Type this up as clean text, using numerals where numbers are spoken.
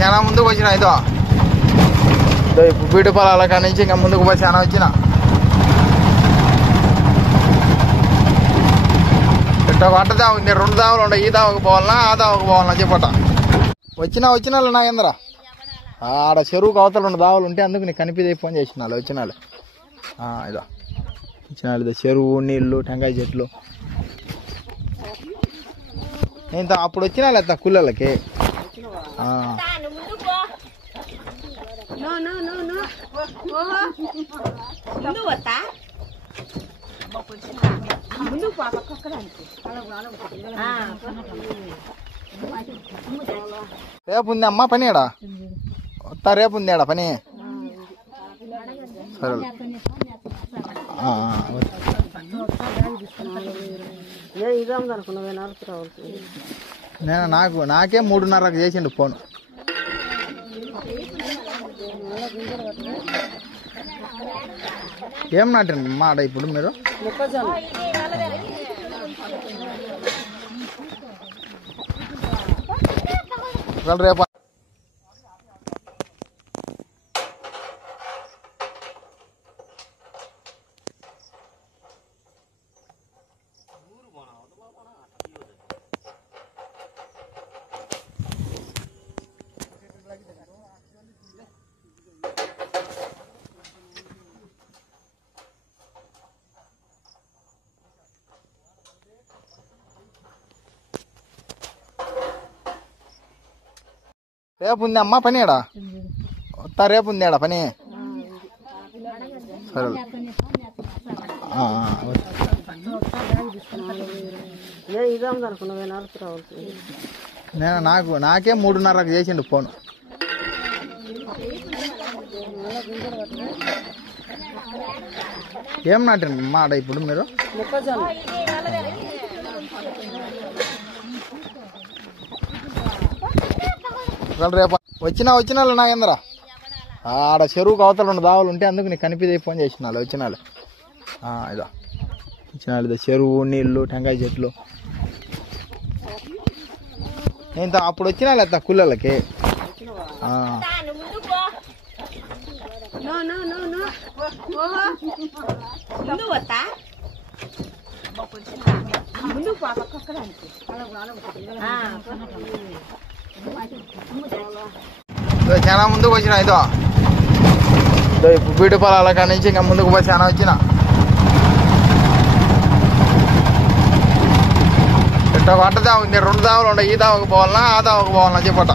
చాలా ముందుకు వచ్చిన ఇదో ఇప్పుడు బీటు పొలాల కాడి నుంచి ఇంకా ముందుకు పోయి చాలా వచ్చిన ఇట్లా వంట దావ 2 దావలు ఉండే. ఈ దావకు పోవాలన్నా ఆ దావకు పోవాలన్నా చెప్పట. వచ్చిన నాగేంద్ర ఆడ చెరువుకు అవతల 2 దావలు ఉంటే అందుకు నీకు కనిపిదే ఫోన్ చేసిన వాళ్ళు వచ్చిన వాళ్ళు. ఇదో వచ్చిన వాళ్ళు ఇదో చెరువు నీళ్ళు టెంకాయ చెట్లు. నేను అప్పుడు వచ్చిన లేదా కూలళ్ళకి రేపు ఉంది అమ్మా పని ఆడ వస్తా. రేపు ఉంది ఆడ పని. సరే నేను నాకే 3:30కు చేసిండు ఫోన్. ఏం నాటండి మాట ఇప్పుడు మీరు? రేపు ఉంది అమ్మా పని ఆడ వస్తా. రేపు ఉంది ఆడ పని. సరే నేను నాకే 3:30కు చేసిండు ఫోన్. ఏం నాటండి మాట ఇప్పుడు మీరు? రేపు వచ్చిన నాగేంద్ర ఆడ చెరువుకు అవతల 2 దావలు ఉంటే అందుకు నీకు కనిపిదే ఫోన్ చేసిన వాళ్ళు వచ్చిన వాళ్ళు. ఇదో వచ్చిన వాళ్ళు ఇదో చెరువు నీళ్ళు టెంకాయ చెట్లు. నేను అప్పుడు వచ్చిన లేదా కూలళ్ళకి చాలా ముందుకు వచ్చిన ఇదో ఇప్పుడు బీటు పొలాల కాడి నుంచి ఇంకా ముందుకు పోయి చాలా వచ్చిన ఇట్లా వంట దావ 2 దావలు ఉండే. ఈ దావకు పోవాలన్నా ఆ దావకు పోవాలన్నా చెప్పట.